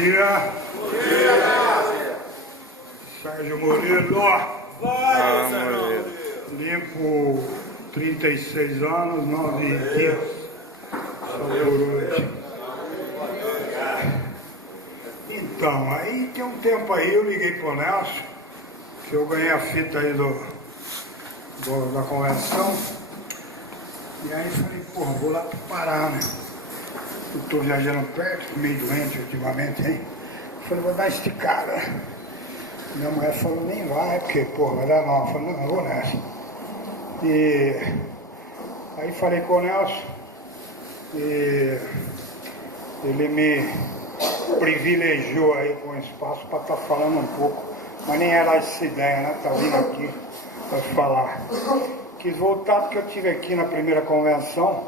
dia. Bom dia. Sérgio Murilo. Vai, Sérgio. Limpo 36 anos, 9 dias. Só por hoje. Então, aí tem um tempo aí, eu liguei pro Nelson, que eu ganhei a fita aí da convenção. E aí falei, porra, vou lá pro Pará, né? Eu tô viajando perto, meio doente ultimamente, hein? Falei, vou dar esticada. Minha mulher falou, nem vai, porque, porra, vai dar mal. Eu falei, não, vou nessa. E aí falei com o Nelson, e ele me privilegiou aí com o espaço para estar falando um pouco, mas nem era essa ideia, né? Tá vindo aqui para falar. Quis voltar porque eu estive aqui na primeira convenção,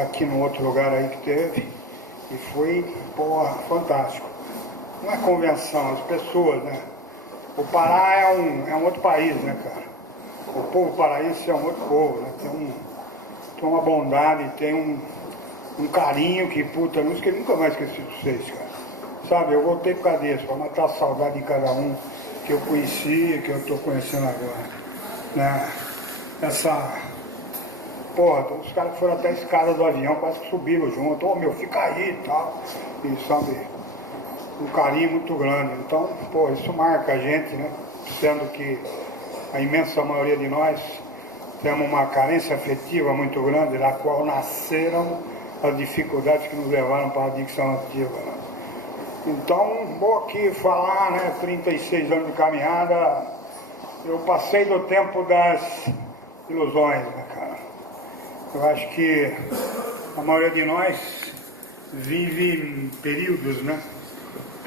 aqui no outro lugar aí que teve, e foi, porra, fantástico. Não é convenção, as pessoas, né? O Pará é um outro país, né, cara? O povo paraense é um outro povo, né? Tem uma bondade, tem um carinho que, puta, eu nunca mais esqueci de vocês, cara. Sabe, eu voltei por causa disso, para matar a saudade de cada um que eu conhecia, que eu estou conhecendo agora. Né? Porra, os caras que foram até a escada do avião, quase que subiram junto. Ô, meu, fica aí e tal. E, sabe, um carinho muito grande. Então, pô, isso marca a gente, né? Sendo que a imensa maioria de nós temos uma carência afetiva muito grande, da qual nasceram as dificuldades que nos levaram para a adicção ativa. Né? Então, vou aqui falar, né, 36 anos de caminhada, eu passei do tempo das ilusões, né, cara? Eu acho que a maioria de nós vive períodos, né?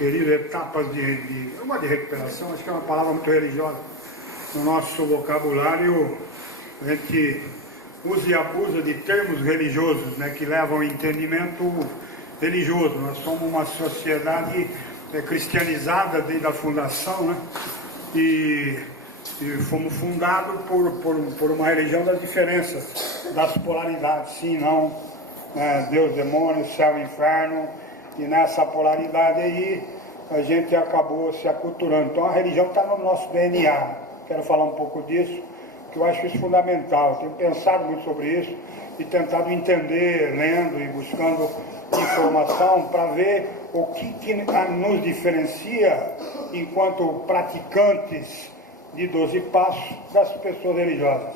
Etapas eu gosto de recuperação, acho que é uma palavra muito religiosa. No nosso vocabulário, a gente usa e abusa de termos religiosos, né, que levam ao entendimento religioso. Nós somos uma sociedade cristianizada desde a fundação, né, e fomos fundados por uma religião das diferenças, das polaridades, sim, não, Deus, demônio, céu, inferno, e nessa polaridade aí a gente acabou se aculturando. Então a religião está no nosso DNA. Quero falar um pouco disso, que eu acho isso fundamental. Tenho pensado muito sobre isso e tentado entender, lendo e buscando informação para ver o que nos diferencia enquanto praticantes de 12 passos das pessoas religiosas.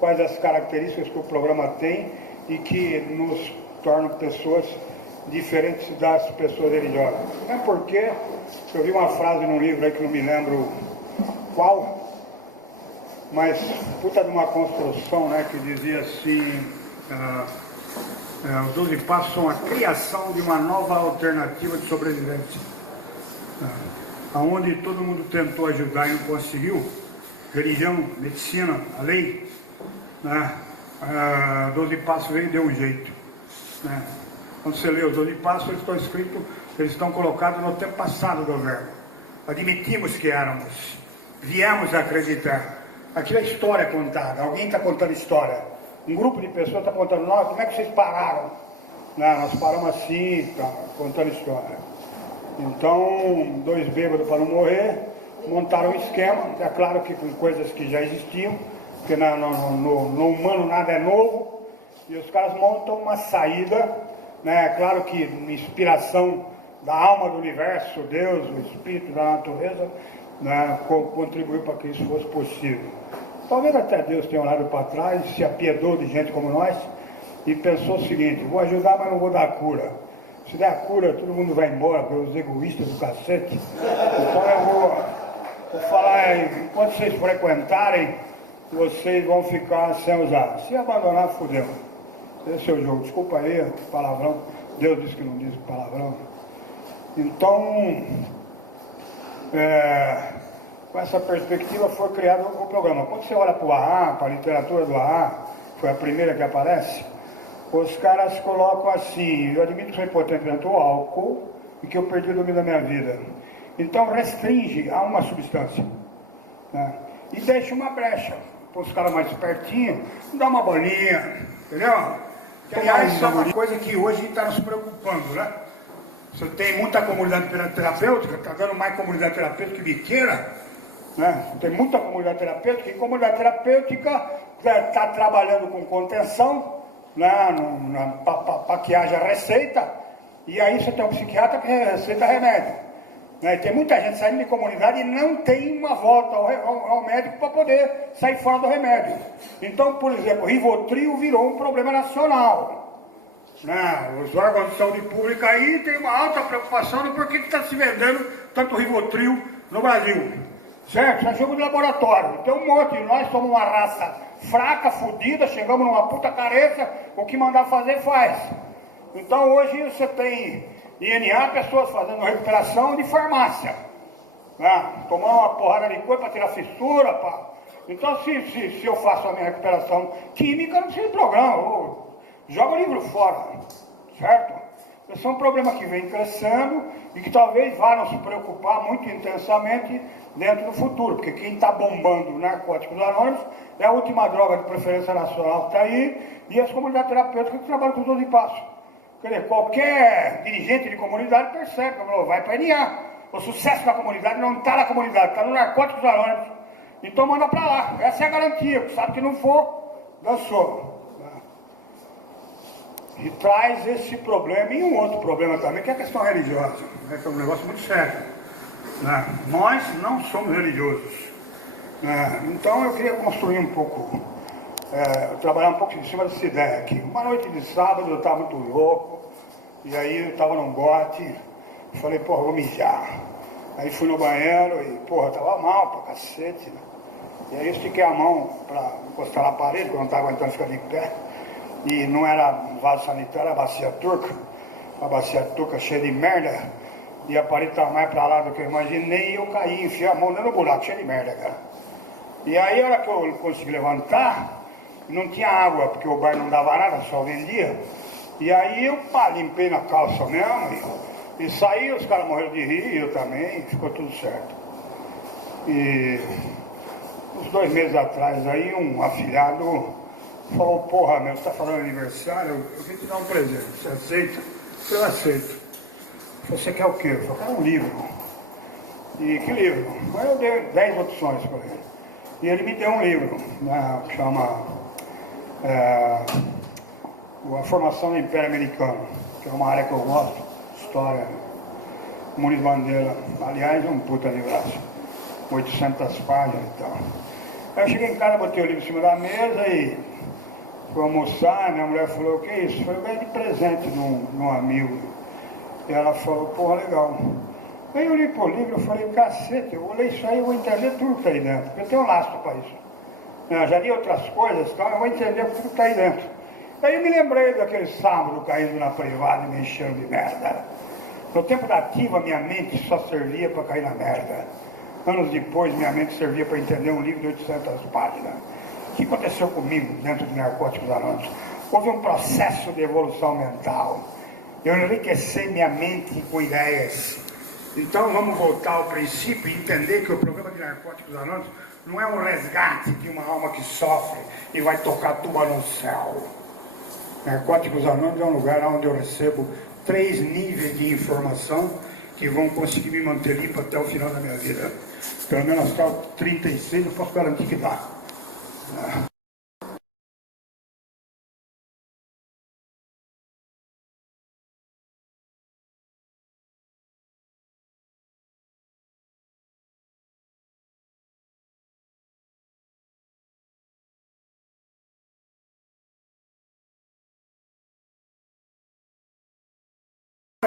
Quais as características que o programa tem e que nos tornam pessoas diferentes das pessoas religiosas. Não é porque eu vi uma frase num livro aí que não me lembro qual, mas puta de uma construção, né, que dizia assim, os 12 passos são a criação de uma nova alternativa de sobrevivência. Aonde todo mundo tentou ajudar e não conseguiu, religião, medicina, a lei, né, 12 passos veio e deu um jeito. Né? Quando você lê os 12 passos, eles estão escritos, eles estão colocados no tempo passado do verbo. Admitimos que éramos, viemos a acreditar. Aquilo é história contada, alguém está contando história. Um grupo de pessoas está contando, nossa, como é que vocês pararam? Não, nós paramos assim, tá, contando história. Então, 2 bêbados para não morrer, montaram um esquema, é claro que com coisas que já existiam, porque no humano nada é novo, e os caras montam uma saída, né? É claro que inspiração da alma do universo, Deus, o espírito da natureza, né, contribuiu para que isso fosse possível. Talvez até Deus tenha olhado para trás, se apiedou de gente como nós e pensou o seguinte, vou ajudar, mas não vou dar a cura. Se der a cura, todo mundo vai embora, pelos egoístas do cacete. Então eu vou falar, enquanto vocês frequentarem, vocês vão ficar sem usar. Se abandonar, fudeu. Esse é o jogo. Desculpa aí, palavrão. Deus disse que não diz palavrão. Então, com essa perspectiva foi criado o programa. Quando você olha para o AA, para a literatura do AA, foi a primeira que aparece, os caras colocam assim, eu admito que sou impotente dentro do álcool e que eu perdi o domínio da minha vida. Então restringe a uma substância, né? E deixa uma brecha para os caras mais pertinho, dá uma bolinha, entendeu? Que aliás é uma coisa que hoje está nos preocupando, né? Você tem muita comunidade terapêutica, está dando mais comunidade terapêutica que biqueira, né? Tem muita comunidade terapêutica, e comunidade terapêutica está trabalhando com contenção, né? Para que haja receita, e aí você tem um psiquiatra que receita remédio. Né? Tem muita gente saindo de comunidade e não tem uma volta ao médico para poder sair fora do remédio. Então, por exemplo, o Rivotril virou um problema nacional. Né? Os órgãos de saúde pública aí têm uma alta preocupação do porquê que está se vendendo tanto Rivotril no Brasil. Certo? Isso é jogo de laboratório. Tem um monte, nós somos uma raça fraca, fodida, chegamos numa puta careça, o que mandar fazer, faz. Então hoje você tem INA, pessoas fazendo recuperação de farmácia, né? Tomando uma porrada de coisa para tirar fissura. Então se eu faço a minha recuperação química, não precisa de programa, joga o livro fora, certo? Esse é um problema que vem crescendo e que talvez vá nos preocupar muito intensamente dentro do futuro, porque quem está bombando narcóticos anônimos é a última droga de preferência nacional que está aí, e as comunidades terapêuticas que trabalham com os 12 passos. Quer dizer, qualquer dirigente de comunidade percebe, vai para a NA. O sucesso da comunidade não está na comunidade, está no narcóticos anônimos. Então manda para lá, essa é a garantia, sabe que não for, dançou. E traz esse problema e um outro problema também, que é a questão religiosa, né? Que é um negócio muito sério. Né? Nós não somos religiosos. Né? Então eu queria construir um pouco, trabalhar um pouco em cima dessa ideia aqui. Uma noite de sábado eu estava muito louco, e aí eu estava num bote, falei, porra, vou mijar. Aí fui no banheiro e, porra, estava mal pra cacete. Né? E aí eu estiquei a mão para encostar na parede, porque eu não estava aguentando ficar de pé. E não era um vaso sanitário, era bacia turca, uma bacia turca cheia de merda, e a parede estava mais para lá do que eu imaginei, e eu caí, enfiei a mão dentro do buraco, cheio de merda, cara. E aí, a hora que eu consegui levantar, não tinha água, porque o bar não dava nada, só vendia, e aí eu limpei na calça mesmo, e saí, os caras morreram de rir, eu também, ficou tudo certo. E uns 2 meses atrás, aí um afilhado falou, porra, meu, você está falando aniversário, eu vim te dar um presente, você aceita? Eu aceito. Você quer o quê? Eu falei, quero um livro. E que livro? Aí eu dei 10 opções para ele. E ele me deu um livro, né, que chama A Formação do Império Americano, que é uma área que eu gosto, história, Muniz Bandeira, aliás, é um puta livraço, 800 páginas e tal. Aí eu cheguei em casa, botei o livro em cima da mesa e fui almoçar, minha mulher falou, o que é isso? Eu falei, eu ganhei de presente num amigo. E ela falou, porra, legal. Aí eu olhei pro livro, eu falei, cacete, eu vou ler isso aí, eu vou entender tudo que está aí dentro, porque eu tenho um lastro para isso. Eu já li outras coisas, então eu vou entender tudo que está aí dentro. Aí eu me lembrei daquele sábado caindo na privada e me enchendo de merda. No tempo da ativa, minha mente só servia para cair na merda. Anos depois, minha mente servia para entender um livro de 800 páginas. O que aconteceu comigo dentro de Narcóticos Anônimos? Houve um processo de evolução mental. Eu enriqueci minha mente com ideias. Então vamos voltar ao princípio e entender que o programa de Narcóticos Anônimos não é um resgate de uma alma que sofre e vai tocar tuba no céu. Narcóticos Anônimos é um lugar onde eu recebo 3 níveis de informação que vão conseguir me manter limpo até o final da minha vida. Pelo menos até o 36 eu posso garantir que dá.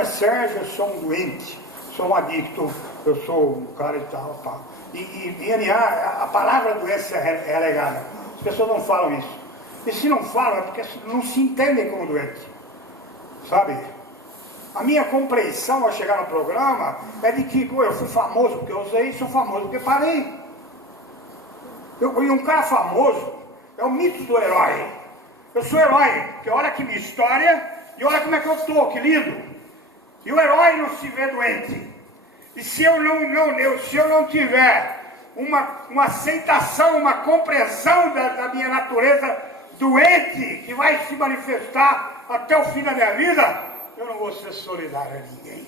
Sérgio, eu sou um doente, sou um adicto, eu sou um cara e tal, pá. E NA, a palavra doença é relegada. As pessoas não falam isso. E se não falam é porque não se entendem como doente. Sabe? A minha compreensão ao chegar no programa é de que, pô, eu fui famoso porque eu usei, sou famoso porque parei. E um cara famoso é o mito do herói. Eu sou herói, porque olha aqui minha história e olha como é que eu estou, que lindo. E o herói não se vê doente. E se eu não tiver uma aceitação, uma compreensão da minha natureza doente, que vai se manifestar até o fim da minha vida, eu não vou ser solidário a ninguém.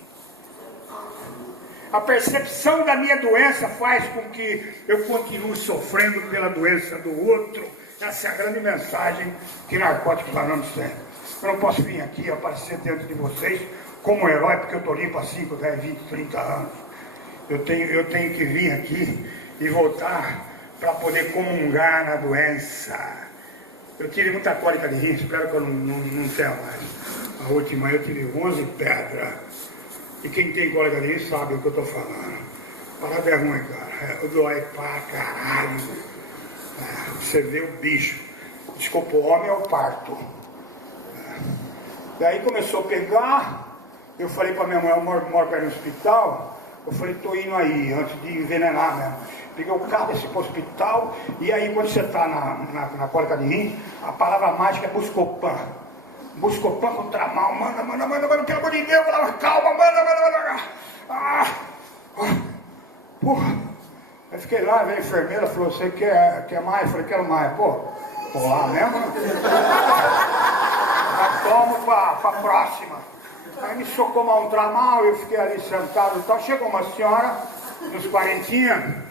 A percepção da minha doença faz com que eu continue sofrendo pela doença do outro. Essa é a grande mensagem que Narcóticos Anônimos tem. Eu não posso vir aqui aparecer diante de vocês como herói, porque eu estou limpo há 5, 10, 20, 30 anos. Eu tenho que vir aqui e voltar para poder comungar na doença. Eu tive muita cólica de rim, espero que eu não tenha mais. A última eu tive 11 pedras. E quem tem cólica de rim sabe o que eu estou falando. Parada é ruim, cara. Dói pra caralho. Você vê o bicho. Desculpa, o homem é o parto. Daí começou a pegar. Eu falei para minha mãe, eu moro perto do hospital. Eu falei, tô indo aí, antes de envenenar mesmo. Peguei o carro, desci para o hospital. E aí, quando você está na cólica de rim, a palavra mágica é Buscopan. Buscopan com tramal. Manda, pelo amor de Deus, calma, manda. Porra. Aí fiquei lá, veio a enfermeira, falou, você quer mais? Eu falei, quero mais. Pô, tô lá mesmo. Já tomo pra próxima. Aí me socou mal um tramal, eu fiquei ali sentado e tal. Chegou uma senhora, uns 40,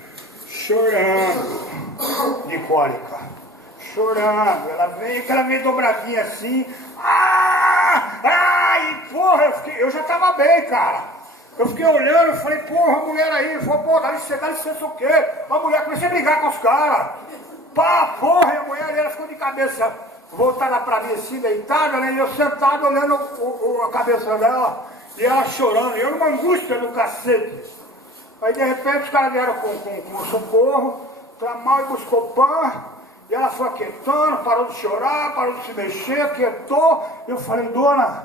chorando de cólica. Chorando. Ela veio dobradinha assim. Ai, porra, eu já tava bem, cara. Eu fiquei olhando, falei, porra, a mulher aí. Falei, pô, dá licença o quê? A mulher, comecei a brigar com os caras. Pá, porra, e a mulher, ela ficou de cabeça voltada pra mim assim, deitada, né? E eu sentado olhando a cabeça dela, e ela chorando, e eu numa angústia do cacete. Aí de repente os caras vieram com socorro, tramal e Buscopan, e ela foi aquietando, parou de chorar, parou de se mexer, aquietou. Eu falei, dona,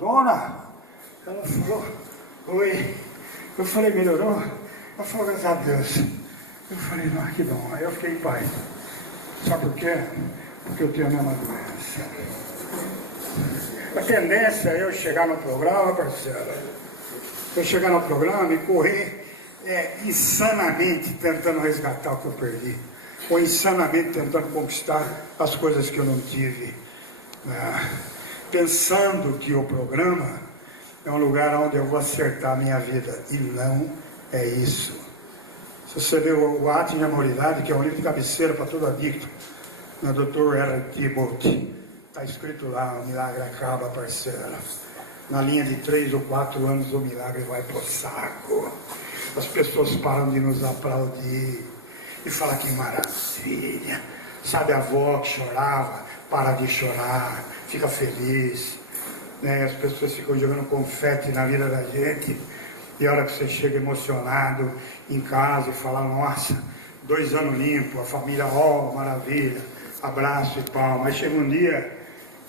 ela falou, oi. Eu falei, melhorou? Ela falou, graças a Deus. Eu falei, não, que bom. Aí eu fiquei em paz. Sabe por quê? Porque eu tenho a mesma doença. A tendência é eu chegar no programa, parceiro. Eu chegar no programa e correr insanamente tentando resgatar o que eu perdi. Ou insanamente tentando conquistar as coisas que eu não tive. Pensando que o programa é um lugar onde eu vou acertar a minha vida. E não é isso. Se você ler o Ato de Amoridade, que é um livro de cabeceira para todo adicto, na Dr. R.T. Bolt, está escrito lá, o milagre acaba, parceiro. Na linha de 3 ou 4 anos o milagre vai pro saco. As pessoas param de nos aplaudir e falar que maravilha. Sabe a avó que chorava, para de chorar, fica feliz. Né? As pessoas ficam jogando confete na vida da gente. E a hora que você chega emocionado em casa e fala, nossa, 2 anos limpo, a família, maravilha. Abraço e palma. Aí chega um dia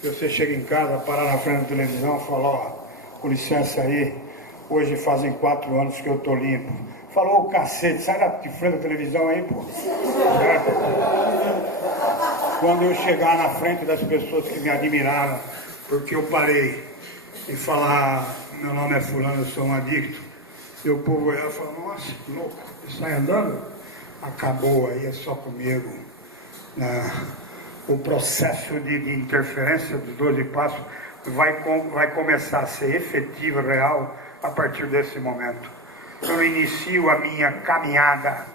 que você chega em casa, parar na frente da televisão e fala, com licença aí, hoje fazem 4 anos que eu tô limpo. Falou, cacete, sai de frente da televisão aí, pô. Certo? Quando eu chegar na frente das pessoas que me admiraram, porque eu parei e falar, meu nome é fulano, eu sou um adicto, e o povo olhar e falar, nossa, que louco, sai andando? Acabou, aí é só comigo. O processo de interferência dos 12 passos vai começar a ser efetivo, real, a partir desse momento. Eu inicio a minha caminhada,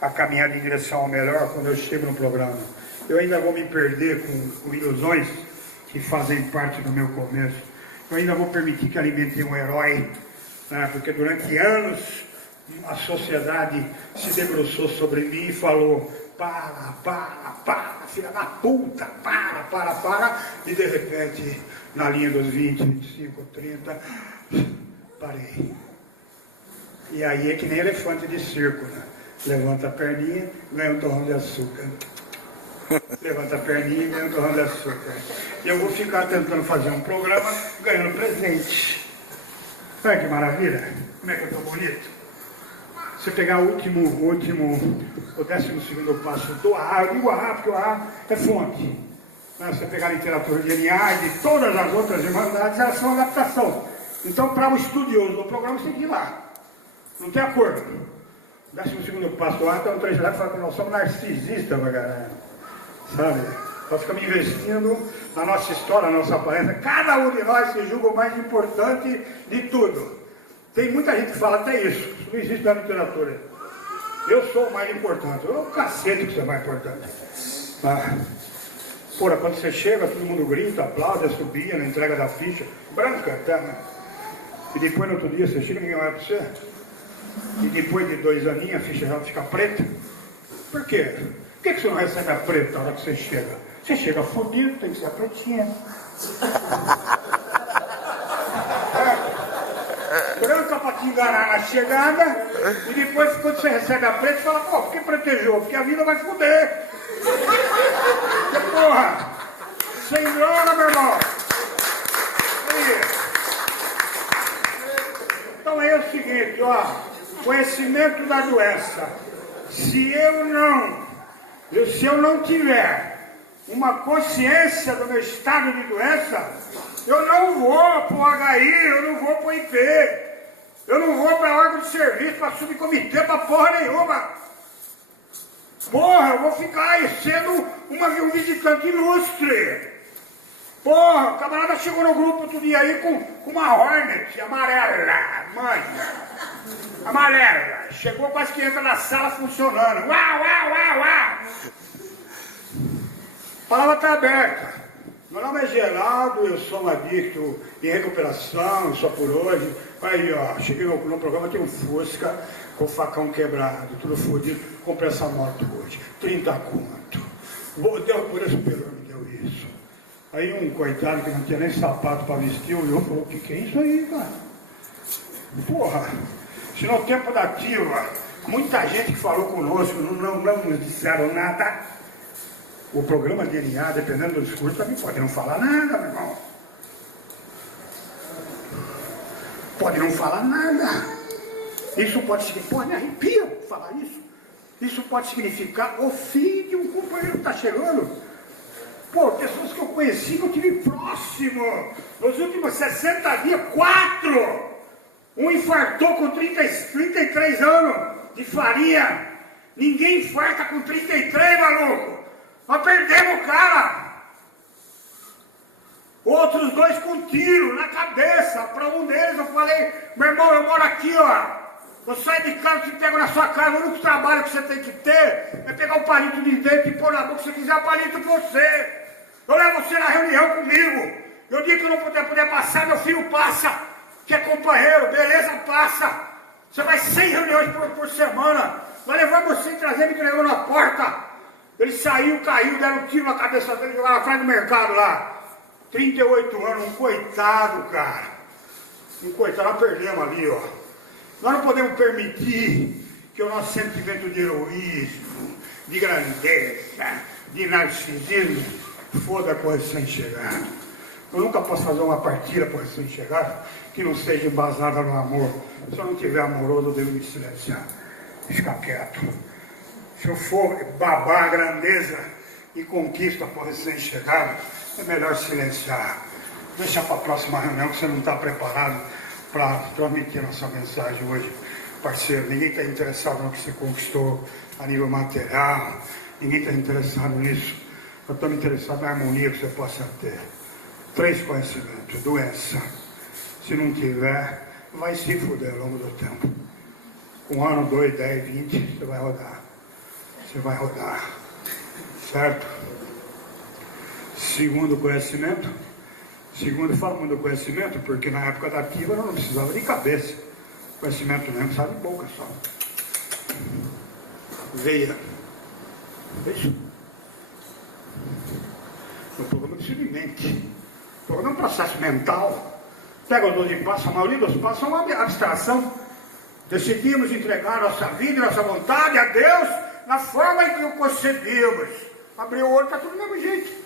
a caminhada em direção ao melhor, quando eu chego no programa. Eu ainda vou me perder com ilusões que fazem parte do meu começo. Eu ainda vou permitir que alimentem um herói, porque durante anos a sociedade se debruçou sobre mim e falou, para, filha da puta, para, e de repente, na linha dos 20, 25, 30, parei. E aí é que nem elefante de circo, né? Levanta a perninha, ganha um torrão de açúcar. Levanta a perninha e ganha um torrão de açúcar. E eu vou ficar tentando fazer um programa ganhando presente. Olha que maravilha, como é que eu tô bonito? Você pegar o 12º passo do A, eu digo A, porque o A é fonte. Você pegar a literatura de NA e de todas as outras irmandades, elas são adaptação. Então, para o estudioso do programa, você tem que ir lá. Não tem acordo. O 12º passo do A, então, 3 lá que fala que nós somos narcisistas, galera. Sabe? Nós ficamos investindo na nossa história, na nossa aparência. Cada um de nós se julga o mais importante de tudo. Tem muita gente que fala até isso. Isso não existe na literatura. Eu sou o mais importante. Eu, o cacete que você é mais importante. Porra, quando você chega, todo mundo grita, aplaude, subia na entrega da ficha. Branca, tá, né? E depois no outro dia você chega, ninguém olha pra você. E depois de 2 aninhos a ficha já fica preta. Por quê? Por que você não recebe a preta na hora que você chega? Você chega fodido, tem que ser a pretinha. Branca pra te enganar na chegada. E depois quando você recebe a preta, você fala, pô, por que pretejou? Porque a vida vai foder. Porque, porra, sem droga, meu irmão. Aí. Então é o seguinte, ó, conhecimento da doença. Se eu não tiver uma consciência do meu estado de doença, eu não vou para o HI, eu não vou para o IP, eu não vou para órgão de serviço, para subcomitê, para porra nenhuma. Porra, eu vou ficar aí sendo um visitante ilustre. Porra, o camarada chegou no grupo outro dia aí com uma Hornet amarela, mãe. Amarela. Chegou, quase que entra na sala funcionando. Uau, uau, uau, uau. A palavra está aberta. Meu nome é Geraldo, eu sou um adicto em recuperação, só por hoje. Aí, ó, cheguei no programa, tem um Fusca com o facão quebrado, tudo fodido. Comprei essa moto hoje, 30 conto. Por esse superior me deu isso. Aí um coitado que não tinha nem sapato para vestir, olhou e falou, o que é isso aí, cara? Porra, se no tempo da ativa, muita gente que falou conosco, não nos disseram nada. O programa DNA, dependendo do discurso, também pode não falar nada, meu irmão. Pode não falar nada. Isso pode significar, pode arrepia falar isso. Isso pode significar o fim de um companheiro que está chegando. Pô, pessoas que eu conheci, que eu tive próximo. Nos últimos 60 dias, 4. Um infartou com 33 anos de farinha. Ninguém infarta com 33, maluco. Nós perdemos o cara. Outros 2 com tiro na cabeça. Para um deles eu falei, meu irmão, eu moro aqui, ó. Eu saio de casa, te pego na sua casa. O único trabalho que você tem que ter é pegar um palito de dentro e pôr na boca. Se você quiser, palito você. Eu levo você na reunião comigo. Eu digo que eu não puder passar, meu filho passa. Que é companheiro, beleza, passa. Você vai 100 reuniões por semana. Vai levar você e trazer, me entregou na porta. Ele saiu, caiu, deram um tiro na cabeça dele, jogaram na frente do mercado lá. 38 anos, um coitado, cara. Um coitado, nós perdemos ali, ó. Nós não podemos permitir que o nosso sentimento de heroísmo, de grandeza, de narcisismo, foda com recém-chegado. Eu nunca posso fazer uma partida com recém-chegado que não seja embasada no amor. Se eu não tiver amoroso, eu devo me silenciar. Ficar quieto. Se eu for babar a grandeza e conquista por recém-chegado, é melhor silenciar. Deixa para a próxima reunião que você não está preparado para transmitir nossa mensagem hoje. Parceiro, ninguém está interessado no que você conquistou a nível material, ninguém está interessado nisso. Eu estou interessado na harmonia que você possa ter. 3 conhecimentos, doença. Se não tiver, vai se fuder ao longo do tempo. 1 ano, 2, 10, 20, você vai rodar. Você vai rodar. Certo? Segundo conhecimento. Segundo, fala muito do conhecimento, porque na época da ativa eu não precisava de cabeça. Conhecimento mesmo, sabe boca só. Veia. Isso. No programa de mente. O programa é um processo mental. Pega os 12 passos, a maioria dos passos são uma abstração. Decidimos entregar nossa vida e nossa vontade a Deus na forma em que o concebemos. Abriu o olho, está tudo do mesmo jeito.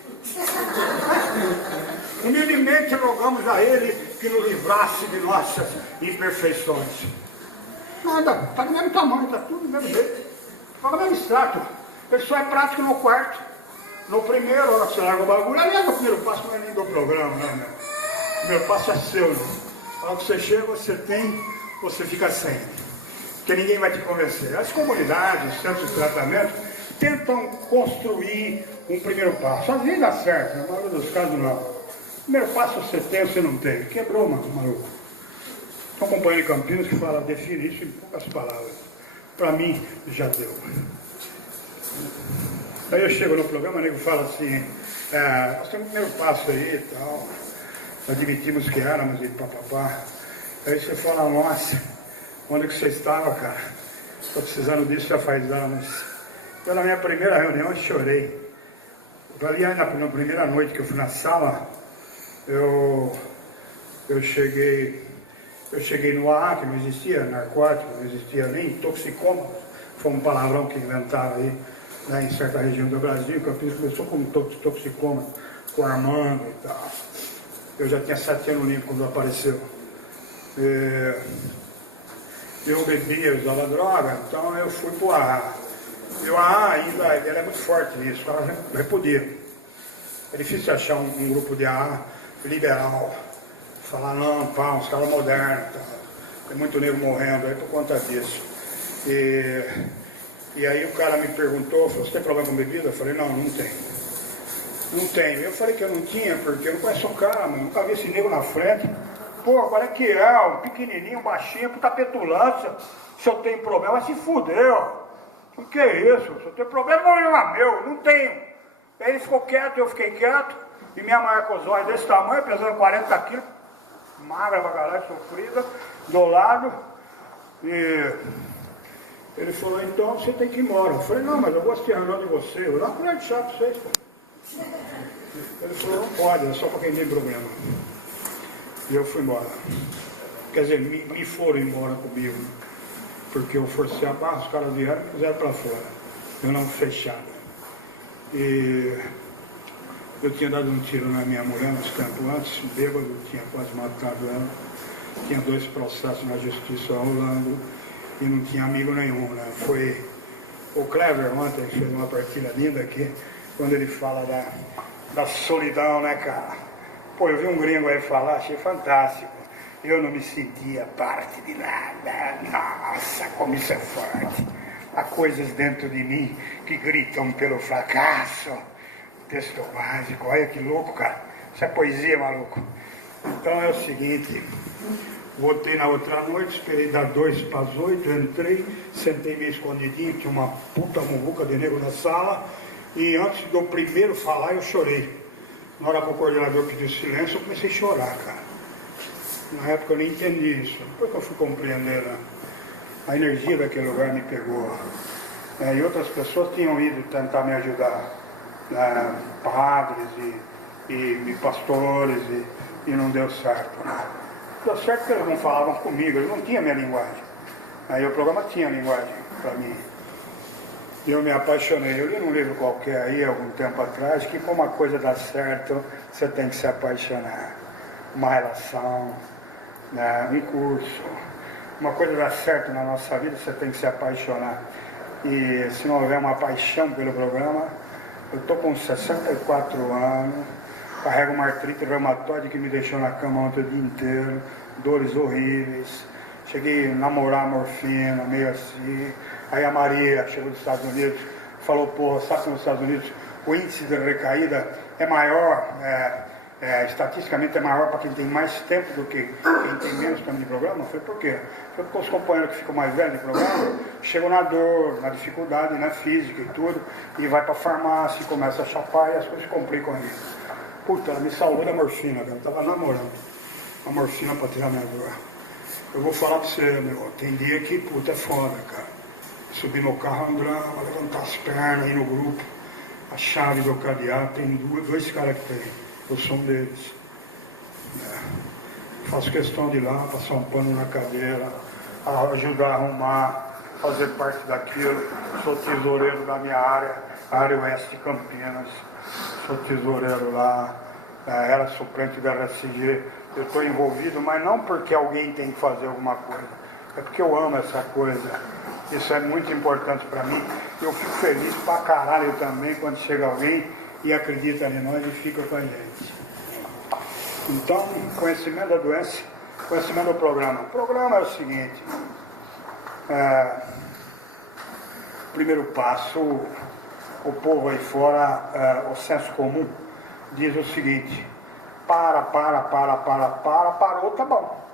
Humildemente rogamos a Ele que nos livrasse de nossas imperfeições. Nada, está do mesmo tamanho, está tudo do mesmo jeito. Está no mesmo extrato. Ele só é prático no quarto. No primeiro, a hora que você larga o bagulho, aliás, o primeiro passo não é nem do programa, não, meu. O primeiro passo é seu, né? A hora que você chega, você tem, você fica sem. Porque ninguém vai te convencer. As comunidades, os centros de tratamento, tentam construir um primeiro passo. Às vezes dá certo, na maioria dos casos não. O primeiro passo você tem, você não tem. Quebrou, mano, maluco. Tem um companheiro de Campinas que fala, define isso em poucas palavras. Para mim, já deu. Aí eu chego no programa, o nego fala assim, nós temos um primeiro passo aí e tal, admitimos que éramos e papapá. Aí você fala, nossa, onde que você estava, cara? Estou precisando disso já faz anos. Eu na minha primeira reunião eu chorei. Aliás, na primeira noite que eu fui na sala, eu cheguei no AA, que não existia narcótico, não existia nem toxicômano, foi um palavrão que inventaram aí, né, em certa região do Brasil. Campinas começou como toxicômano, com Armando e tal. Eu já tinha 7 anos limpo quando apareceu. Eu bebia, usava droga, então eu fui pro AA. E o AA ainda, ele é muito forte nisso, o cara repudia. É difícil achar um grupo de AA liberal. Falar, não, pá, uns caras modernos, tá. Tem muito negro morrendo aí por conta disso. E aí o cara me perguntou, falou, você tem problema com bebida? Eu falei, não, não tem. Não tenho. Eu falei que eu não tinha, porque eu não conheço o cara, mano, nunca vi esse negro na frente. Pô, qual é que é? Um pequenininho, baixinho, puta petulância. Se eu tenho problema, se fudeu. O que é isso? Se eu tenho problema, não é meu, não tenho. Aí ele ficou quieto, eu fiquei quieto. E minha marcosóide desse tamanho, pesando 40 quilos, magra pra caralho, sofrida, do lado. E ele falou, então você tem que ir embora. Eu falei, não, mas eu vou assistir a reunião de você. Eu não vou deixar pra vocês, pô. Ele falou, não pode, é só pra quem tem problema. E eu fui embora. Quer dizer, me foram embora comigo. Porque eu forcei a barra, os caras vieram e me puseram pra fora. Eu não fechado. E eu tinha dado um tiro na minha mulher uns tempos antes, bêbado, tinha quase matado ela. Tinha 2 processos na justiça rolando e não tinha amigo nenhum, né? Foi o Clever ontem que fez uma partilha linda aqui, quando ele fala da solidão, né, cara? Pô, eu vi um gringo aí falar, achei fantástico. Eu não me sentia parte de nada. Nossa, como isso é forte. Há coisas dentro de mim que gritam pelo fracasso. Texto básico, olha que louco, cara. Isso é poesia, maluco. Então é o seguinte, voltei na outra noite, esperei dar 2 para as 8, entrei, sentei meio escondidinho, tinha uma puta muvuca de negro na sala, e antes do primeiro falar eu chorei. Na hora que o coordenador pediu silêncio, eu comecei a chorar, cara. Na época eu nem entendi isso. Depois que eu fui compreender, né, a energia daquele lugar me pegou. E outras pessoas tinham ido tentar me ajudar. Padres e pastores e não deu certo, né? Deu certo porque eles não falavam comigo, eles não tinham minha linguagem. Aí o programa tinha linguagem para mim. E eu me apaixonei. Eu li num livro qualquer aí, algum tempo atrás, que para uma coisa dar certo, você tem que se apaixonar. Uma relação, né? Um curso. Uma coisa dar certo na nossa vida, você tem que se apaixonar. E se não houver uma paixão pelo programa, eu estou com 64 anos, carrego uma artrite reumatoide que me deixou na cama ontem o dia inteiro, dores horríveis. Cheguei a namorar morfina, meio assim. Aí a Maria chegou dos Estados Unidos, falou, porra, sabe que nos Estados Unidos o índice de recaída é maior, estatisticamente é maior para quem tem mais tempo do que quem tem menos tempo de programa? Eu falei, por quê? Porque os companheiros que ficam mais velhos de programa chegam na dor, na dificuldade, na física e tudo, e vai para a farmácia, começa a chapar e as coisas se complicam aí. Puta, ela me salvou da morfina, cara. Eu estava namorando a morfina para tirar minha dor. Eu vou falar para você, meu, tem dia que, puta, é foda, cara. Subir no carro, andar, levantar as pernas, ir no grupo, a chave do cadeado, tem 2 caras que tem. Eu sou um deles. Faço questão de ir lá, passar um pano na cadeira, ajudar a arrumar, fazer parte daquilo. Sou tesoureiro da minha área, área oeste de Campinas. Sou tesoureiro lá, era suplente da RSG. Eu estou envolvido, mas não porque alguém tem que fazer alguma coisa. É porque eu amo essa coisa. Isso é muito importante para mim. Eu fico feliz pra caralho também quando chega alguém e acredita em nós e fica com a gente. Então, conhecimento da doença, conhecimento do programa. O programa é o seguinte, primeiro passo, o povo aí fora, o senso comum, diz o seguinte: parou, tá bom.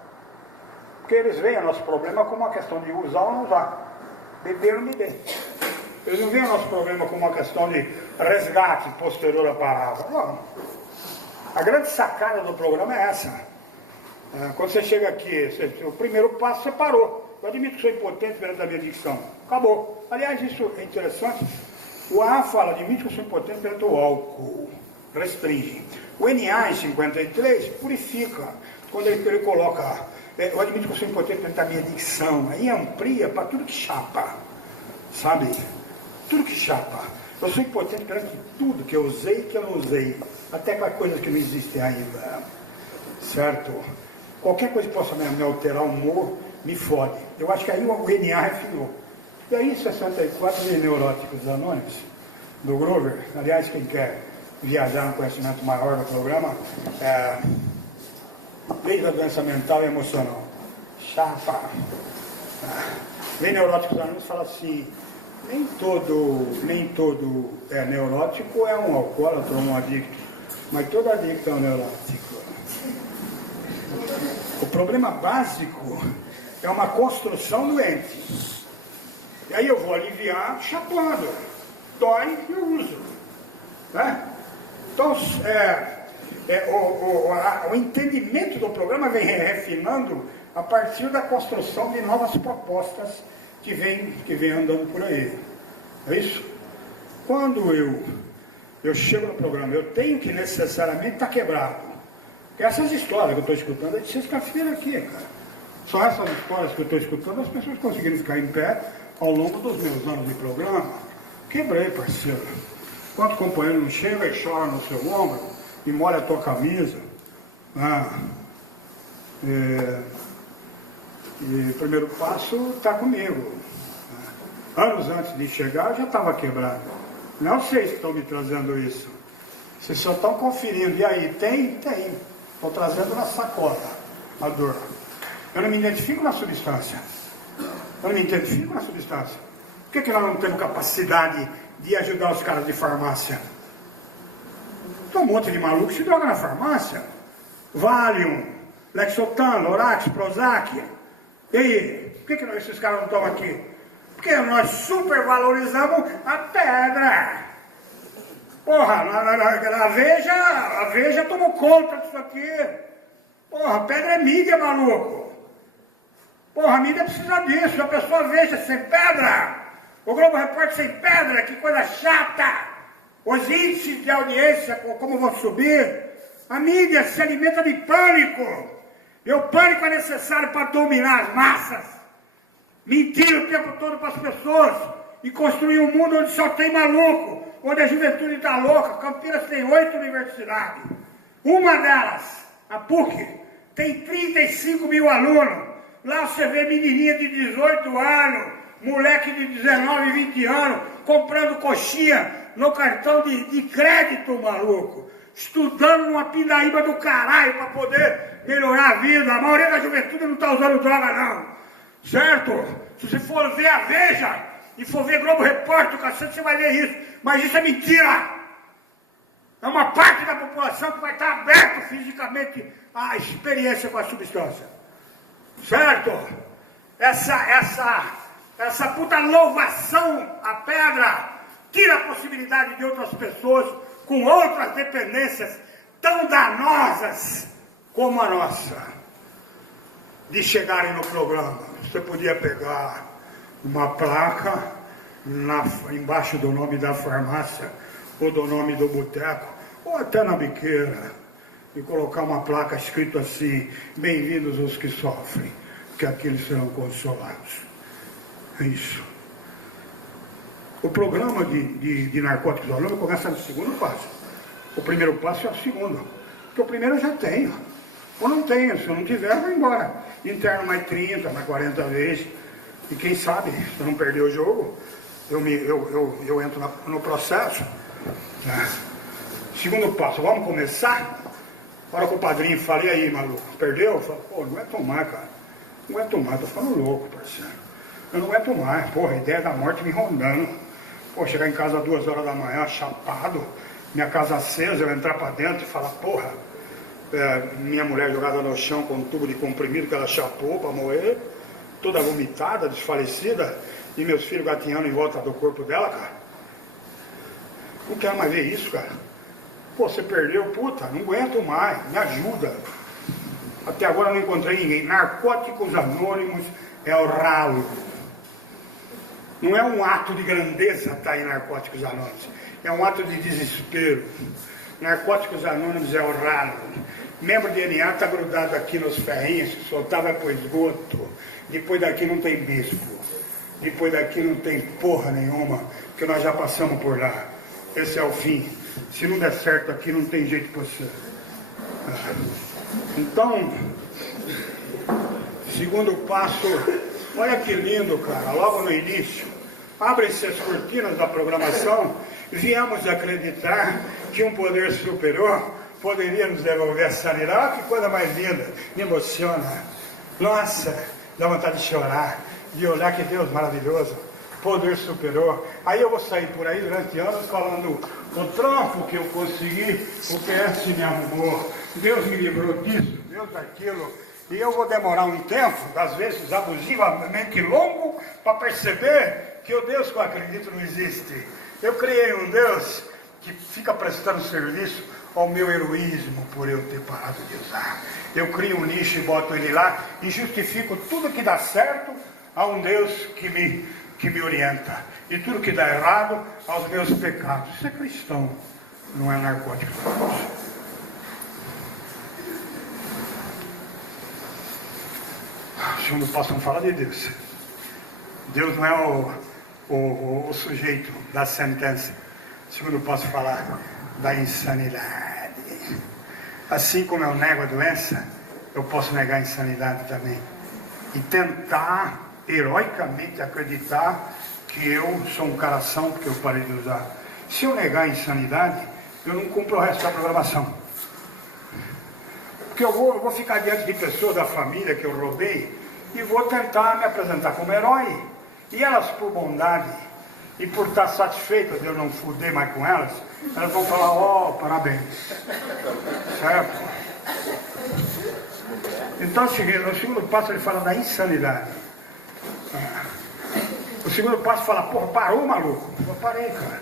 Porque eles veem o nosso problema como uma questão de usar ou não usar. Beber ou não beber. Eles não veem o nosso problema como uma questão de resgate posterior à parada. Não. A grande sacada do programa é essa. Quando você chega aqui, o primeiro passo você parou. Eu admito que sou impotente perante a minha dicção. Acabou. Aliás, isso é interessante. O AA fala, admite que eu sou impotente perante o álcool. Restringe. O NA em 53 purifica. Quando ele coloca, eu admito que eu sou impotente perante a minha dicção. Aí amplia para tudo que chapa. Sabe? Tudo que chapa. Eu sou impotente perante tudo que eu usei e que eu não usei. Até com as coisas que não existem ainda. Certo? Qualquer coisa que possa me alterar o humor, me fode. Eu acho que aí o NA refinou. E aí, 64 de Neuróticos Anônimos, do Grover, aliás, quem quer viajar no conhecimento maior do programa, Lei da Doença Mental e Emocional. Chapa. Lei Neuróticos Anônimos fala assim: nem todo neurótico é um alcoólatra ou um adicto, mas todo adicto é um neurótico. O problema básico é uma construção doente. E aí eu vou aliviar chapando. Dói e eu uso. Né? Então, o entendimento do programa vem refinando a partir da construção de novas propostas que vem andando por aí. É isso? Quando eu chego no programa, eu tenho que necessariamente estar quebrado. Porque essas histórias que eu estou escutando é de sexta-feira aqui, cara. Só essas histórias que eu estou escutando, as pessoas conseguiram ficar em pé ao longo dos meus anos de programa. Quebrei, parceiro. Quantos companheiros não chegam e choram no seu ombro e molha a tua camisa? E o primeiro passo está comigo. Anos antes de chegar, eu já estava quebrado. Não sei se estão me trazendo isso. Vocês só estão conferindo. E aí, tem? Tem. Estou trazendo na sacola a dor. Eu não me identifico na substância. Por que nós não temos capacidade de ajudar os caras de farmácia? Tem um monte de maluco que se droga na farmácia. Valium, Lexotan, Lorax, Prozac. E aí, por que esses caras não tomam aqui? Porque nós supervalorizamos a pedra. Porra, a Veja tomou conta disso aqui. Porra, a pedra é mídia, maluco. Porra, a mídia precisa disso. A pessoa Veja sem pedra. O Globo Repórter sem pedra, que coisa chata. Os índices de audiência, como vão subir. A mídia se alimenta de pânico. E o pânico é necessário para dominar as massas. Mentir o tempo todo para as pessoas. E construir um mundo onde só tem maluco. Onde a juventude está louca. Campinas tem 8 universidades. Uma delas, a PUC, tem 35 mil alunos. Lá você vê menininha de 18 anos, moleque de 19, 20 anos, comprando coxinha no cartão de crédito, maluco. Estudando numa pindaíba do caralho para poder melhorar a vida. A maioria da juventude não está usando droga, não. Certo? Se você for ver a Veja e for ver Globo Repórter, cacete, você vai ver isso. Mas isso é mentira. É uma parte da população que vai estar aberta fisicamente à experiência com a substância. Certo? Essa puta louvação à pedra tira a possibilidade de outras pessoas com outras dependências tão danosas como a nossa de chegarem no programa. Você podia pegar uma placa embaixo do nome da farmácia ou do nome do boteco ou até na biqueira e colocar uma placa escrito assim: bem-vindos os que sofrem, que aqueles serão consolados. É isso. O programa de Narcóticos Anônimos começa no segundo passo. O primeiro passo é o segundo, porque o primeiro eu já tenho. Ou não tenho, se eu não tiver, eu vou embora. Interno mais 30, mais 40 vezes. E quem sabe, se eu não perder o jogo, eu entro no processo. Segundo passo, vamos começar? Na hora que o padrinho fala: e aí, maluco, perdeu? Eu falo: pô, não aguento mais, cara. Não aguento mais, tô ficando louco, parceiro. Eu não aguento mais, porra, a ideia da morte me rondando. Pô, chegar em casa às 2 horas da manhã, chapado, minha casa acesa, eu entrar para dentro e falar, porra, minha mulher jogada no chão com um tubo de comprimido que ela chapou para morrer, toda vomitada, desfalecida, e meus filhos gatinhando em volta do corpo dela, cara. Não quero mais ver isso, cara. Pô, você perdeu, puta, não aguento mais, me ajuda. Até agora não encontrei ninguém. Narcóticos Anônimos é o ralo. Não é um ato de grandeza estar aí Narcóticos Anônimos. É um ato de desespero. Narcóticos Anônimos é o ralo. Membro de DNA está grudado aqui nos ferrinhos, soltava para o esgoto. Depois daqui não tem bispo. Depois daqui não tem porra nenhuma, porque nós já passamos por lá. Esse é o fim. Se não der certo aqui, não tem jeito para você. Então, segundo passo, olha que lindo, cara, logo no início, abrem-se as cortinas da programação, viemos acreditar que um poder superior poderia nos devolver a sanidade. Que coisa mais linda, me emociona. Nossa, dá vontade de chorar, de olhar, que Deus maravilhoso, poder superior. Aí eu vou sair por aí durante anos falando o trampo que eu consegui, o PS me arrumou, Deus me livrou disso, Deus daquilo. E eu vou demorar um tempo, às vezes abusivamente longo, para perceber que o Deus que eu acredito não existe. Eu criei um Deus que fica prestando serviço ao meu heroísmo por eu ter parado de usar. Eu crio um lixo e boto ele lá e justifico tudo que dá certo a um Deus que me orienta. E tudo que dá errado aos meus pecados. Isso é cristão, não é narcótico. O segundo passo não fala de Deus. Deus não é o sujeito da sentença. O segundo passo falar da insanidade. Assim como eu nego a doença, eu posso negar a insanidade também. E tentar heroicamente acreditar que eu sou um cara são porque eu parei de usar. Se eu negar a insanidade, eu não cumpro o resto da programação. Porque eu vou ficar diante de pessoas da família que eu roubei e vou tentar me apresentar como herói. E elas, por bondade e por estar satisfeitas de eu não fuder mais com elas, elas vão falar, ó, parabéns. Certo? Então, o segundo passo ele fala da insanidade. O segundo passo fala, porra, parou, maluco? Eu parei, cara.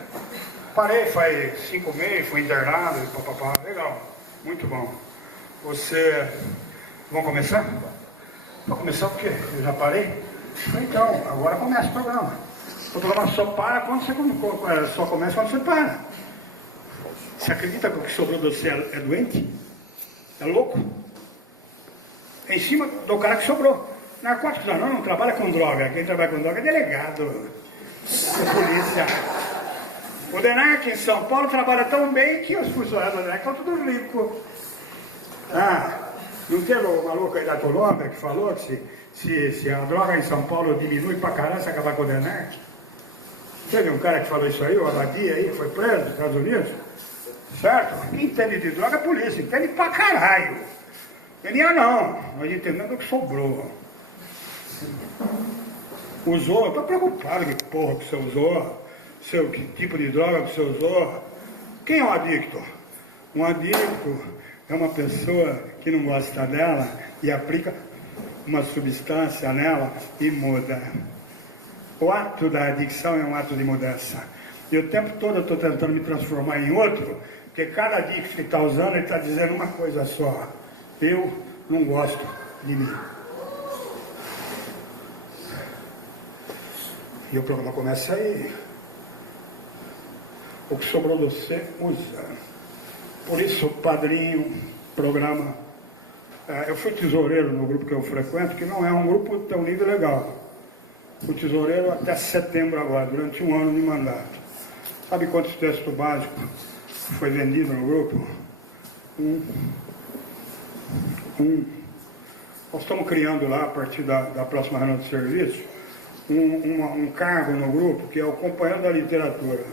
Parei, faz 5 meses, fui internado, papapá. Legal, muito bom. Vamos começar? Vamos começar o quê? Eu já parei? Então, agora começa o programa. O programa só para quando você só começa quando você para. Você acredita que o que sobrou de você é doente? É louco? É em cima do cara que sobrou. Narcóticos não trabalha com droga. Quem trabalha com droga é delegado, é polícia. O DENARC em São Paulo trabalha tão bem que os funcionários do DENARC estão todos ricos. Não teve o maluco aí da Colômbia que falou que se a droga em São Paulo diminui pra caralho, se acabar com o DENARC? Teve um cara que falou isso aí, o Abadia aí, que foi preso nos Estados Unidos? Certo? Quem entende de droga é a polícia, entende pra caralho. DNA não, nós entendemos o que sobrou. Usou, eu estou preocupado que porra que você usou, que tipo de droga que você usou. Quem é um adicto? Um adicto é uma pessoa que não gosta dela e aplica uma substância nela e muda. O ato da adicção é um ato de mudança. E o tempo todo eu estou tentando me transformar em outro, porque cada adicto que está usando, ele está dizendo uma coisa só: eu não gosto de mim. E o programa começa aí. O que sobrou de você, usa. Por isso, padrinho, programa. Eu fui tesoureiro no grupo que eu frequento, que não é um grupo tão lindo e legal. Fui tesoureiro até setembro agora, durante 1 ano de mandato. Sabe quantos textos básicos foi vendido no grupo? Nós estamos criando lá, a partir da próxima reunião de serviço, um cargo no grupo que é o companheiro da literatura.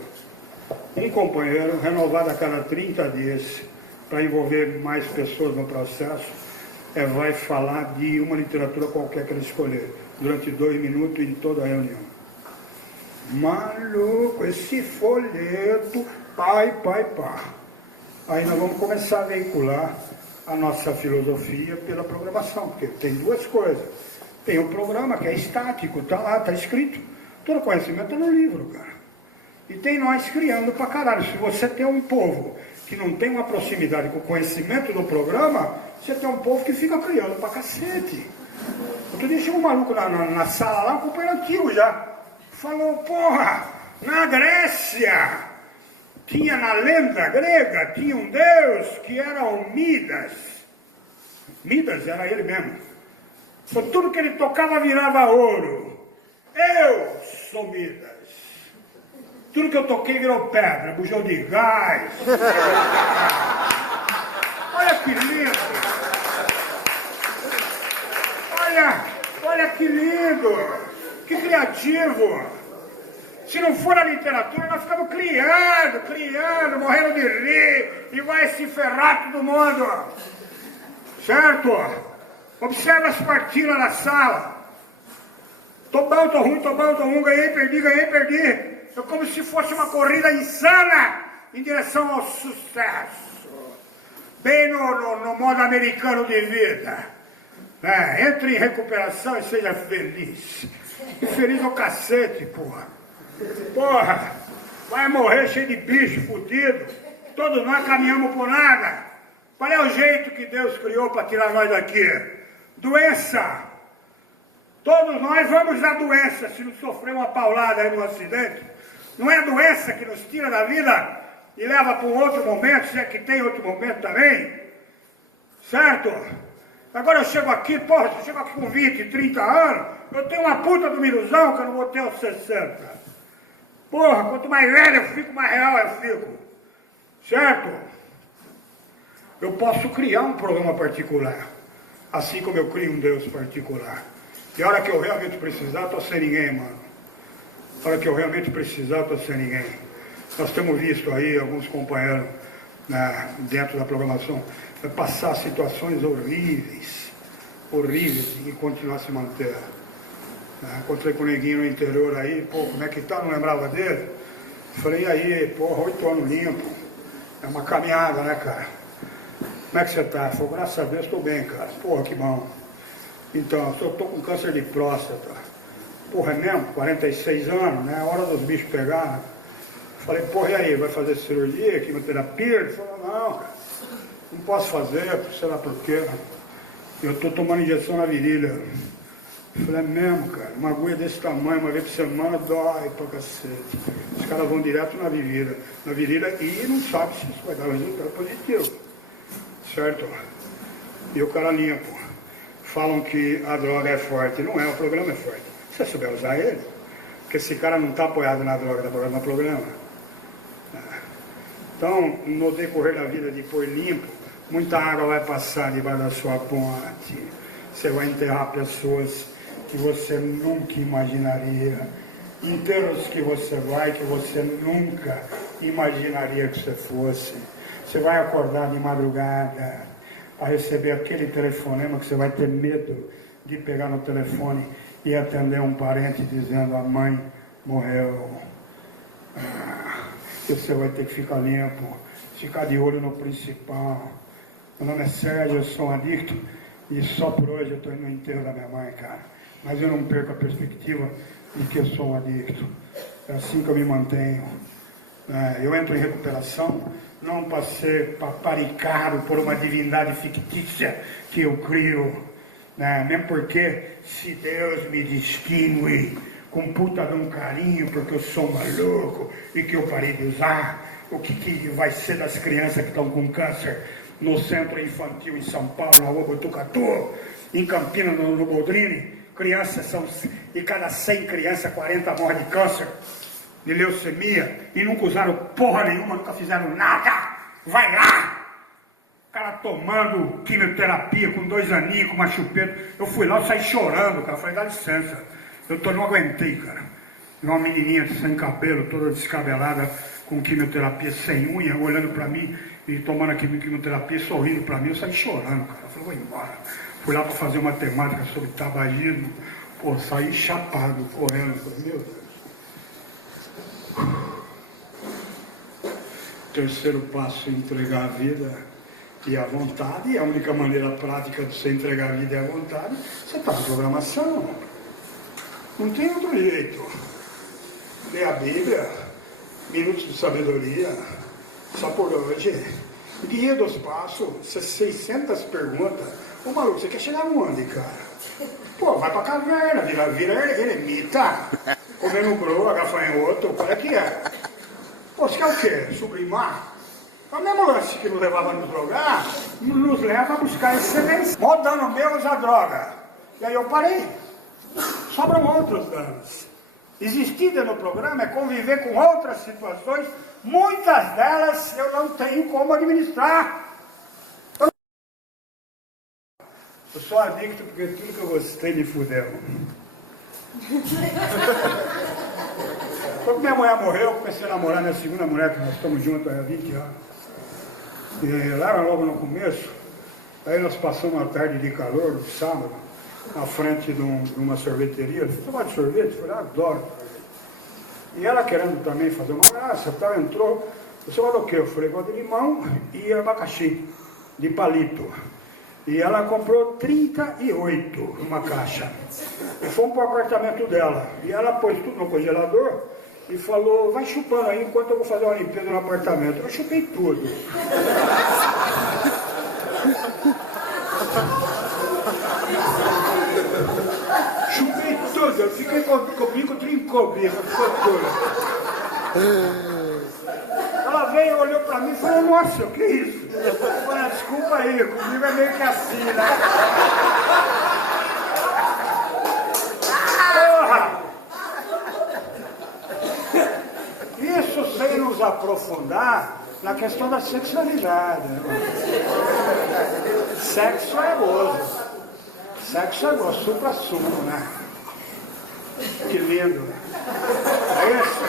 Um companheiro renovado a cada 30 dias para envolver mais pessoas no processo, vai falar de uma literatura qualquer que ele escolher, durante 2 minutos em toda a reunião. Maluco, esse folheto, pai. Aí nós vamos começar a veicular a nossa filosofia pela programação, porque tem duas coisas. Tem o programa que é estático, tá lá, tá escrito. Todo conhecimento é no livro, cara. E tem nós criando pra caralho. Se você tem um povo que não tem uma proximidade com o conhecimento do programa, você tem um povo que fica criando pra cacete. Outro dia chegou um maluco na sala lá, um companheiro antigo já. Falou, porra, na Grécia, tinha na lenda grega, tinha um deus que era o Midas. Midas era ele mesmo. Então, tudo que ele tocava virava ouro. Eu sou Midas. Tudo que eu toquei virou pedra, bujão de gás. Olha que lindo. Olha que lindo. Que criativo! Se não for a literatura, nós ficamos criando, morrendo de rir, e vai se ferrar todo mundo. Certo? Observa as partidas na sala. Tô bom, tô ruim, ganhei, perdi. É como se fosse uma corrida insana em direção ao sucesso. Bem no modo americano de vida. Entre em recuperação e seja feliz. Infeliz ao cacete, porra. Porra, vai morrer cheio de bicho fudido. Todos nós caminhamos por nada. Qual é o jeito que Deus criou para tirar nós daqui? Doença. Todos nós vamos dar doença se não sofrer uma paulada aí no acidente. Não é a doença que nos tira da vida e leva para um outro momento, se é que tem outro momento também. Certo? Agora eu chego aqui, porra, eu chego aqui com 20, 30 anos, eu tenho uma puta de uma ilusão que eu não vou ter aos 60. Porra, quanto mais velho eu fico, mais real eu fico. Certo? Eu posso criar um programa particular, assim como eu crio um Deus particular. E a hora que eu realmente precisar, eu tô sem ninguém, mano. A hora que eu realmente precisar, eu tô sem ninguém. Nós temos visto aí alguns companheiros dentro da programação passar situações horríveis e continuar a se manter. Encontrei com o neguinho no interior aí, pô, como é que tá? Não lembrava dele? Falei, e aí, porra, 8 anos limpo. É uma caminhada, né, cara? Como é que você tá? Falei, graças a Deus, estou bem, cara. Porra, que bom. Então, eu tô com câncer de próstata. Porra, é mesmo? 46 anos, né? Hora dos bichos pegar. Falei, porra, e aí, vai fazer cirurgia, quimioterapia? Ele falou, não, cara. Não posso fazer, sei lá por quê. Eu estou tomando injeção na virilha. Eu falei, é mesmo, cara, uma agulha desse tamanho, uma vez por semana, dói pra cacete. Os caras vão direto na virilha e não sabe se isso vai dar um resultado positivo. Certo? E o cara limpo. Falam que a droga é forte. Não é, o programa é forte. Se você souber usar ele, porque esse cara não está apoiado na droga, está apoiado no programa. Então, no decorrer da vida, depois limpo, muita água vai passar debaixo da sua ponte. Você vai enterrar pessoas que você nunca imaginaria. Enterros que você vai, que você nunca imaginaria que você fosse. Você vai acordar de madrugada a receber aquele telefonema que você vai ter medo de pegar no telefone e atender um parente dizendo a mãe morreu. E você vai ter que ficar limpo, ficar de olho no principal. Meu nome é Sérgio, eu sou um adicto e só por hoje eu estou indo no enterro da minha mãe, cara. Mas eu não perco a perspectiva de que eu sou um adicto. É assim que eu me mantenho. Eu entro em recuperação não para ser paparicado por uma divindade fictícia que eu crio. Mesmo porque se Deus me distingue com puta de um carinho, porque eu sou maluco e que eu parei de usar, o que vai ser das crianças que estão com câncer no centro infantil em São Paulo, na rua Botucatu, em Campinas, no Boldrini, crianças são, e cada 100 crianças, 40 morrem de câncer, de leucemia, e nunca usaram porra nenhuma, nunca fizeram nada. Vai lá! O cara tomando quimioterapia com 2 aninhos, com uma chupeta. Eu fui lá, eu saí chorando, cara. Falei, dá licença. Não aguentei, cara. Uma menininha sem cabelo, toda descabelada, com quimioterapia, sem unha, olhando pra mim e tomando aqui quimioterapia, sorrindo pra mim. Eu saí chorando, cara. Eu falei, vou embora. Fui lá pra fazer uma temática sobre tabagismo. Pô, saí chapado, correndo. Falei, meu Deus. terceiro passo é entregar a vida e a vontade, e a única maneira prática de você entregar a vida e a vontade, você está na programação. Não tem outro jeito. Lê a Bíblia, minutos de sabedoria, só por hoje, guia dos passos, 600 perguntas. Ô maluco, você quer chegar onde, cara? Pô, vai pra caverna, vira eremita, comendo bro, gafanhoto, qual é que é? Pô, você quer o quê? Sublimar? É o mesmo lance que nos levava a nos drogar, nos leva a buscar excelência. Mó dano meu usa droga. E aí eu parei. Sobram outros danos. Existir no programa é conviver com outras situações, muitas delas eu não tenho como administrar. Eu sou adicto porque tudo que eu gostei me fudeu. Quando minha mulher morreu, eu comecei a namorar minha segunda mulher, que nós estamos juntos há 20 anos. E lá logo no começo, aí nós passamos uma tarde de calor, no sábado, na frente de uma sorveteria. Você gosta de sorvete? Eu falei, adoro sorvete. E ela querendo também fazer uma graça, tal, entrou. Você gosta do quê? Eu falei, gosto de limão e abacaxi, de palito. E ela comprou 38 numa caixa. E fomos para o apartamento dela. E ela pôs tudo no congelador e falou, vai chupando aí enquanto eu vou fazer uma limpeza no apartamento. Eu chupei tudo. Chupei tudo. Eu fiquei com o bico trincou, ficou tudo. Ela veio, olhou pra mim e falou, nossa, o que é isso? Eu falei, desculpa aí, comigo é meio que assim, né? Porra! Isso sem nos aprofundar na questão da sexualidade. Né? Sexo é gozo. Sexo é gozo, supra-sumo, né? Que lindo. É isso?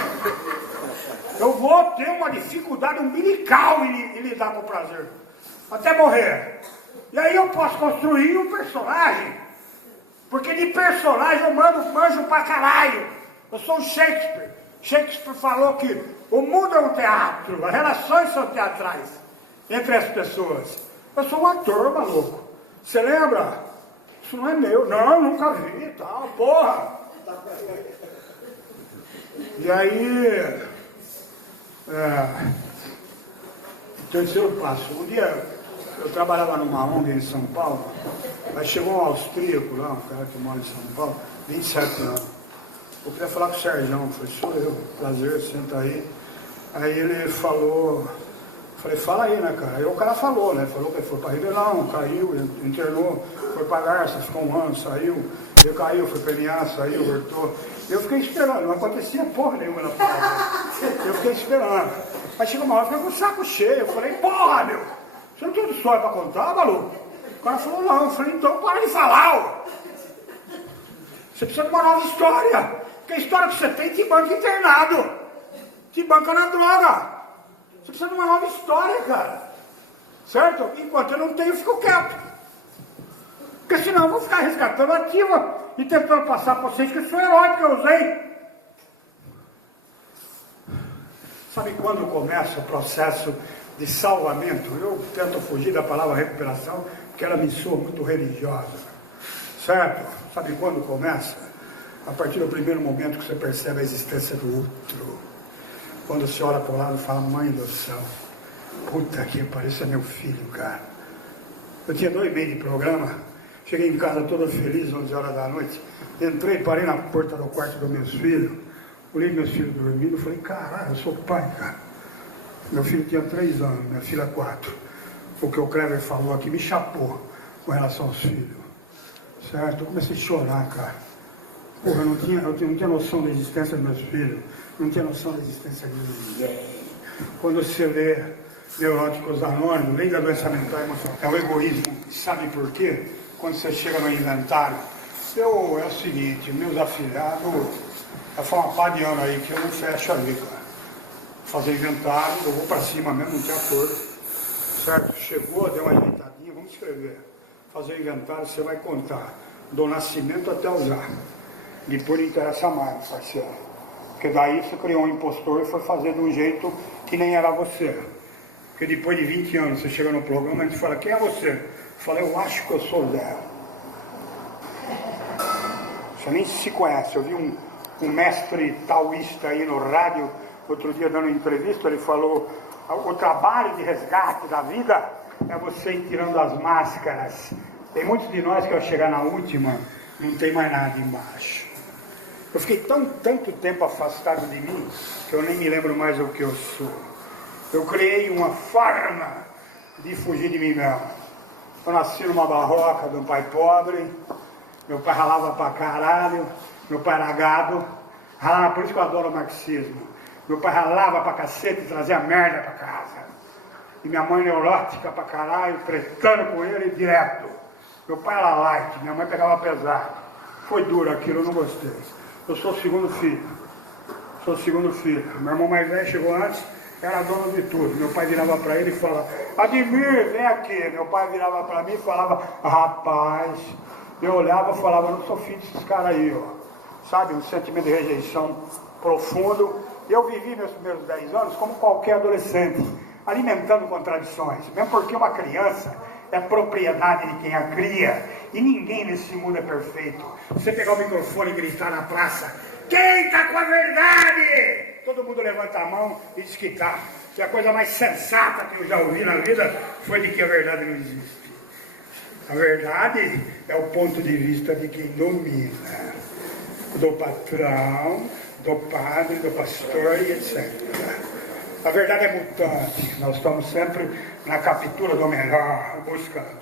Eu vou ter uma dificuldade umbilical em lidar com o prazer. Até morrer. E aí eu posso construir um personagem. Porque de personagem eu manjo pra caralho. Eu sou um Shakespeare. Shakespeare falou que o mundo é um teatro. As relações são teatrais entre as pessoas. Eu sou um ator, maluco. Você lembra? Isso não é meu. Não, nunca vi e tal. Porra. E aí... terceiro passo. Um dia eu trabalhava numa ONG em São Paulo, aí chegou um austríaco lá, um cara que mora em São Paulo, 27 anos. Eu queria falar com o Sérgio, eu falei, sou eu, prazer, senta aí. Aí ele falou, falei, fala aí, né, cara? Aí o cara falou, né? Falou que ele foi para Ribeirão, caiu, internou, foi para Garça, ficou um ano, saiu, ele caiu, foi para Linhar, saiu, voltou. Eu fiquei esperando, não acontecia porra nenhuma na palavra. Eu fiquei esperando. Aí chegou uma hora, eu fiquei com o saco cheio. Eu falei, porra, meu, você não tem história para contar, maluco? O cara falou, não. Eu falei, então para de falar, ó. Você precisa de uma nova história. Porque a história que você tem te banca internado. Te banca na droga. Você precisa de uma nova história, cara. Certo? Enquanto eu não tenho, eu fico quieto. Porque senão eu vou ficar resgatando ativa e tentando passar para vocês que eu sou herói que eu usei. Sabe quando começa o processo de salvamento? Eu tento fugir da palavra recuperação, porque ela me soa muito religiosa. Certo? Sabe quando começa? A partir do primeiro momento que você percebe a existência do outro. Quando você olha para o lado e fala, mãe do céu, puta que pareça meu filho, cara. Eu tinha 2 meses de programa, cheguei em casa todo feliz, 11 horas da noite, entrei, parei na porta do quarto dos meus filhos, olhei meus filhos dormindo e falei, caralho, eu sou pai, cara. Meu filho tinha 3 anos, minha filha 4. O que o Clever falou aqui me chapou com relação aos filhos. Certo? Eu comecei a chorar, cara. Porra, eu não tinha noção da existência dos meus filhos, não tinha noção da existência de ninguém. Quando você lê Neuróticos Anônimos, Lei da Doença Mental e Emocional, é o egoísmo. Sabe por quê? Quando você chega no inventário, é o seguinte, meus afilhados, já foi uma pá de ano aí que eu não fecho ali, cara. Fazer inventário, eu vou pra cima mesmo, não tem acordo. Certo? Chegou, deu uma ajeitadinha, vamos escrever. Fazer inventário, você vai contar do nascimento até usar. Depois não interessa mais, parceiro. Porque daí você criou um impostor e foi fazer de um jeito que nem era você. Porque depois de 20 anos você chega no programa e a gente fala, quem é você? Eu falo, eu acho que eu sou o Zé. Você nem se conhece. Eu vi um mestre taoísta aí no rádio, outro dia dando entrevista, ele falou, o trabalho de resgate da vida é você ir tirando as máscaras. Tem muitos de nós que ao chegar na última, não tem mais nada embaixo. Eu fiquei tanto tempo afastado de mim, que eu nem me lembro mais o que eu sou. Eu criei uma forma de fugir de mim mesmo. Eu nasci numa barroca de um pai pobre, meu pai ralava pra caralho, meu pai era gado, ralava, por isso que eu adoro o marxismo. Meu pai ralava pra cacete e trazia merda pra casa. E minha mãe neurótica pra caralho, tretando com ele direto. Meu pai era light, minha mãe pegava pesado. Foi duro aquilo, eu não gostei. Eu sou o segundo filho. Meu irmão mais velho chegou antes, era dono de tudo. Meu pai virava para ele e falava, Ademir, vem aqui. Meu pai virava para mim e falava, rapaz. Eu olhava e falava, não sou filho desses caras aí, ó. Sabe, um sentimento de rejeição profundo. Eu vivi meus primeiros 10 anos como qualquer adolescente, alimentando contradições. Mesmo porque uma criança é propriedade de quem a cria. E ninguém nesse mundo é perfeito. Você pegar o microfone e gritar na praça, quem está com a verdade? Todo mundo levanta a mão e diz que está. E a coisa mais sensata que eu já ouvi na vida foi de que a verdade não existe. A verdade é o ponto de vista de quem domina. Do patrão, do padre, do pastor e etc. A verdade é mutante. Nós estamos sempre na captura do melhor, buscando.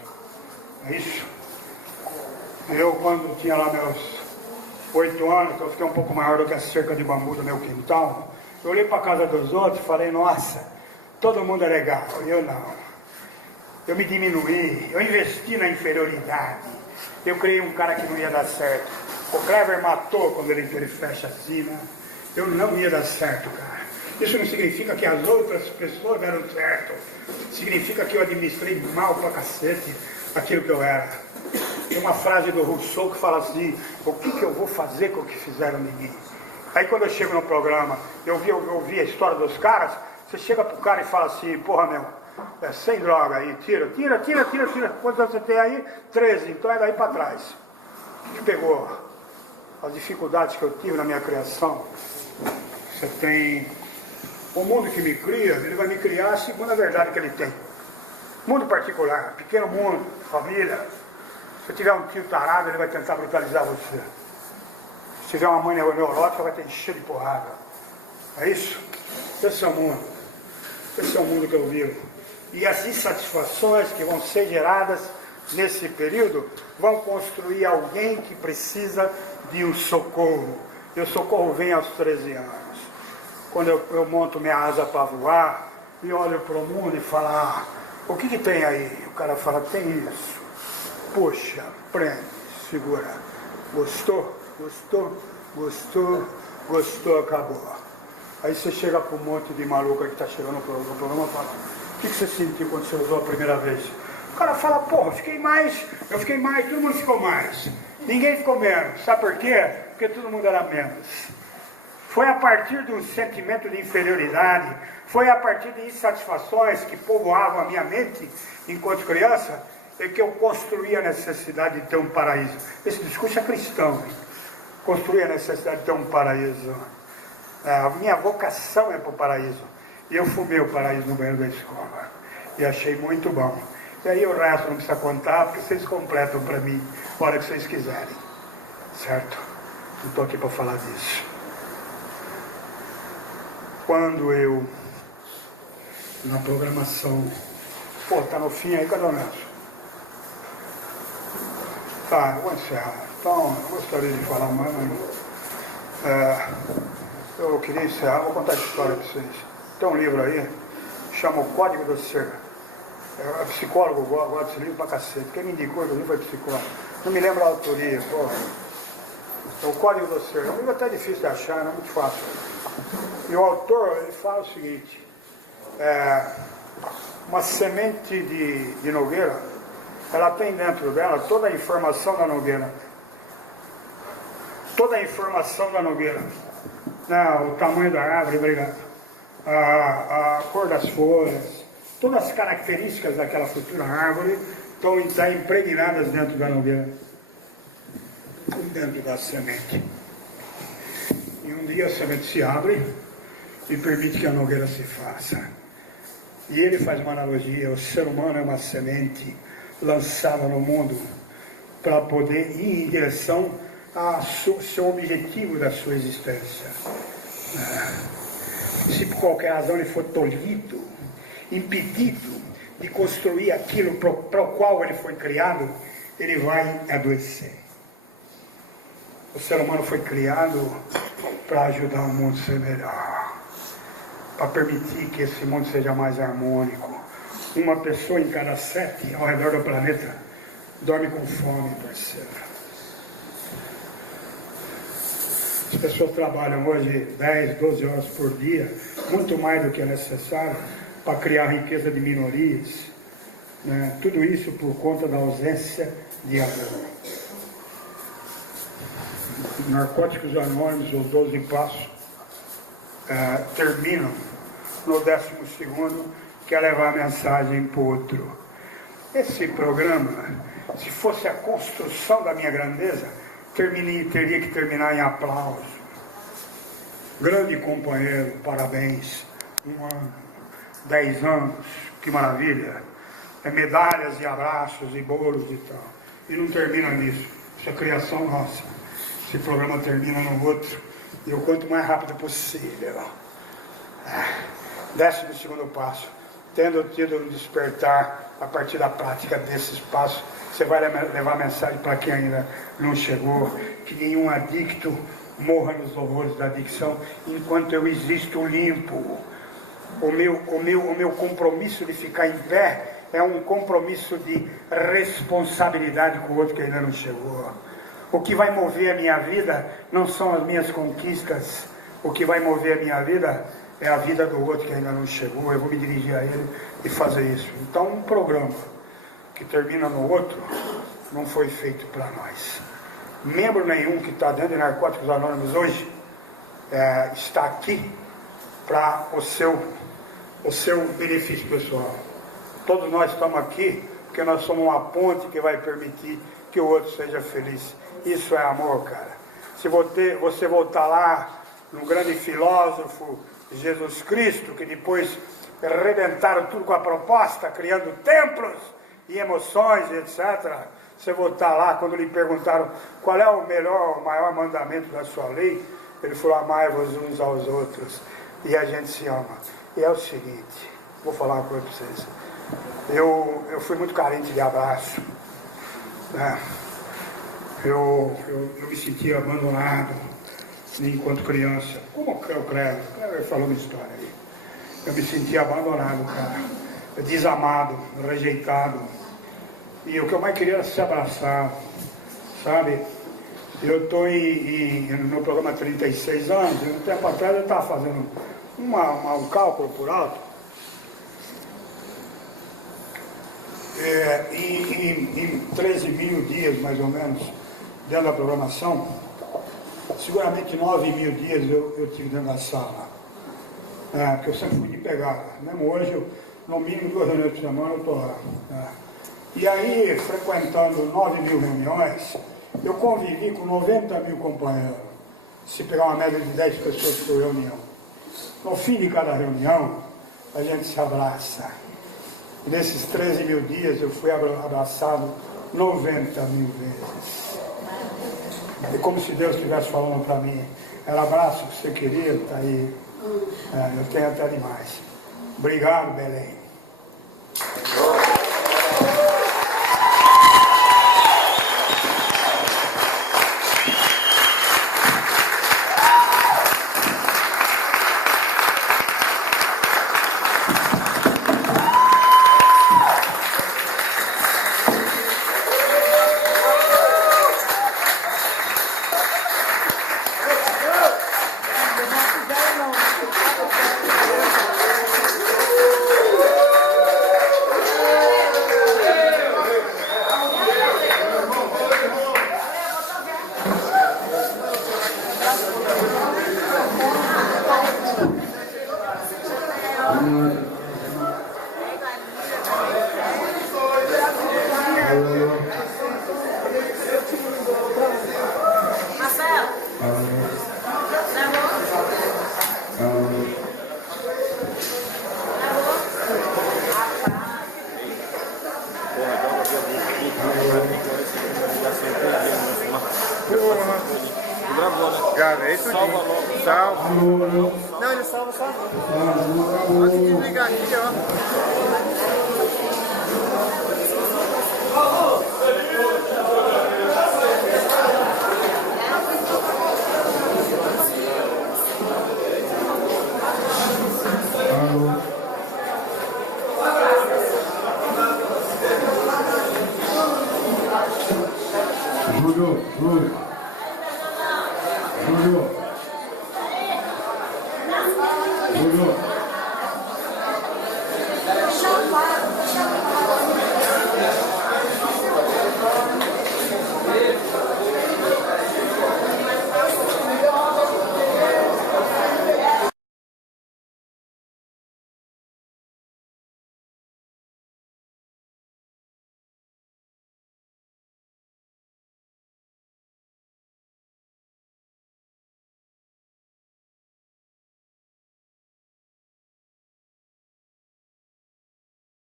É isso? Eu, quando tinha lá meus 8 anos, eu fiquei um pouco maior do que a cerca de bambu do meu quintal, eu olhei para a casa dos outros e falei, nossa, todo mundo é legal, eu não. Eu me diminuí, eu investi na inferioridade, eu criei um cara que não ia dar certo. O Clever matou quando ele fecha assim, né? Eu não ia dar certo, cara. Isso não significa que as outras pessoas deram certo. Significa que eu administrei mal pra cacete aquilo que eu era. Tem uma frase do Rousseau que fala assim, o que eu vou fazer com o que fizeram de mim? Aí quando eu chego no programa, eu vi a história dos caras, você chega pro cara e fala assim, porra meu, sem droga aí, tira. Quantos anos você tem aí? 13, então é daí pra trás. O que pegou? As dificuldades que eu tive na minha criação. Você tem o mundo que me cria, ele vai me criar segundo a verdade que ele tem. Mundo particular, pequeno mundo, família. Se tiver um tio tarado, ele vai tentar brutalizar você. Se tiver uma mãe neurótica, vai te encher de porrada. É isso? Esse é o mundo. Esse é o mundo que eu vivo. E as insatisfações que vão ser geradas nesse período vão construir alguém que precisa de um socorro. E o socorro vem aos 13 anos. Quando eu monto minha asa para voar e olho para o mundo e falo, o que tem aí? O cara fala, tem isso. Puxa, prende, segura. Gostou, acabou. Aí você chega para um monte de maluco que está chegando no programa e fala, o que você sentiu quando você usou a primeira vez? O cara fala, porra, eu fiquei mais, todo mundo ficou mais. Ninguém ficou menos. Sabe por quê? Porque todo mundo era menos. Foi a partir de um sentimento de inferioridade, foi a partir de insatisfações que povoavam a minha mente enquanto criança, é que eu construí a necessidade de ter um paraíso. Esse discurso é cristão, hein? Construí a necessidade de ter um paraíso. A minha vocação é para o paraíso. E eu fumei o paraíso no banheiro da escola. E achei muito bom. E aí o resto não precisa contar, porque vocês completam para mim a hora que vocês quiserem. Certo? Não estou aqui para falar disso. Quando eu, na programação, tá no fim aí, cadê o Nelson? Tá, eu vou encerrar. Então, eu gostaria de falar mais, eu queria encerrar, vou contar a história para vocês. Tem um livro aí, chama O Código do Ser. É psicólogo, gosta desse livro pra cacete. Quem me indicou o livro foi psicólogo. Não me lembro a autoria, porra. É O Código do Ser. É um livro até difícil de achar, não é muito fácil. E o autor, ele fala o seguinte, uma semente de nogueira, ela tem dentro dela toda a informação da nogueira. Toda a informação da nogueira. O tamanho da árvore, obrigado. A cor das folhas, Todas as características daquela futura árvore estão impregnadas dentro da nogueira, dentro da semente. E um dia a semente se abre e permite que a nogueira se faça. E ele faz uma analogia: o ser humano é uma semente lançada no mundo para poder ir em direção ao seu objetivo da sua existência. Se por qualquer razão ele for tolhido, impedido de construir aquilo para o qual ele foi criado, ele vai adoecer. O ser humano foi criado para ajudar o mundo a ser melhor, para permitir que esse mundo seja mais harmônico. Uma pessoa em cada 7 ao redor do planeta dorme com fome, parceiro. As pessoas trabalham hoje 10, 12 horas por dia, muito mais do que é necessário, para criar riqueza de minorias, né? Tudo isso por conta da ausência de amor. Narcóticos Anônimos, os 12 passos, terminam no 12º, que é levar a mensagem para o outro. Esse programa, se fosse a construção da minha grandeza, teria que terminar em aplauso. Grande companheiro, parabéns, 1 ano, 10 anos, que maravilha. Medalhas e abraços e bolos e tal. E não termina nisso. Isso é criação nossa. Esse programa termina no outro. E o quanto mais rápido possível. 12º passo. Tendo tido um despertar a partir da prática desses passos, você vai levar mensagem para quem ainda não chegou, que nenhum adicto morra nos horrores da adicção, enquanto eu existo limpo. O meu compromisso de ficar em pé é um compromisso de responsabilidade com o outro que ainda não chegou. O que vai mover a minha vida não são as minhas conquistas, o que vai mover a minha vida é a vida do outro que ainda não chegou. Eu vou me dirigir a ele e fazer isso. Então, um programa que termina no outro não foi feito para nós. Membro nenhum que está dentro de Narcóticos Anônimos hoje está aqui para o seu benefício pessoal. Todos nós estamos aqui porque nós somos uma ponte que vai permitir que o outro seja feliz. Isso é amor, cara. Se você voltar lá no grande filósofo Jesus Cristo, que depois arrebentaram tudo com a proposta, criando templos e emoções, etc. Você voltar lá, quando lhe perguntaram qual é o maior mandamento da sua lei, ele falou: amai-vos uns aos outros, e a gente se ama. E é o seguinte, vou falar uma coisa para vocês. Eu fui muito carente de abraço, né? Eu me sentia abandonado enquanto criança. Como o Cleber falou uma história aí. Eu me sentia abandonado, cara, desamado, rejeitado. E o que eu mais queria era ser abraçado, sabe? Eu estou no programa há 36 anos, um tempo atrás eu estava fazendo um cálculo por alto. Em 13 mil dias, mais ou menos, dentro da programação, seguramente 9 mil dias eu tive dentro da sala. Porque eu sempre fui de pegada. Mesmo hoje, no mínimo 2 reuniões por semana, eu estou lá. E aí, frequentando 9 mil reuniões, eu convivi com 90 mil companheiros. Se pegar uma média de 10 pessoas por reunião. No fim de cada reunião, a gente se abraça. E nesses 13 mil dias, eu fui abraçado 90 mil vezes. É como se Deus estivesse falando para mim: era abraço que você queria, está aí. Eu tenho até demais. Obrigado, Belém. tal. Não, ele salva só. Pode desligar aqui, ó. Júlio. Júlio.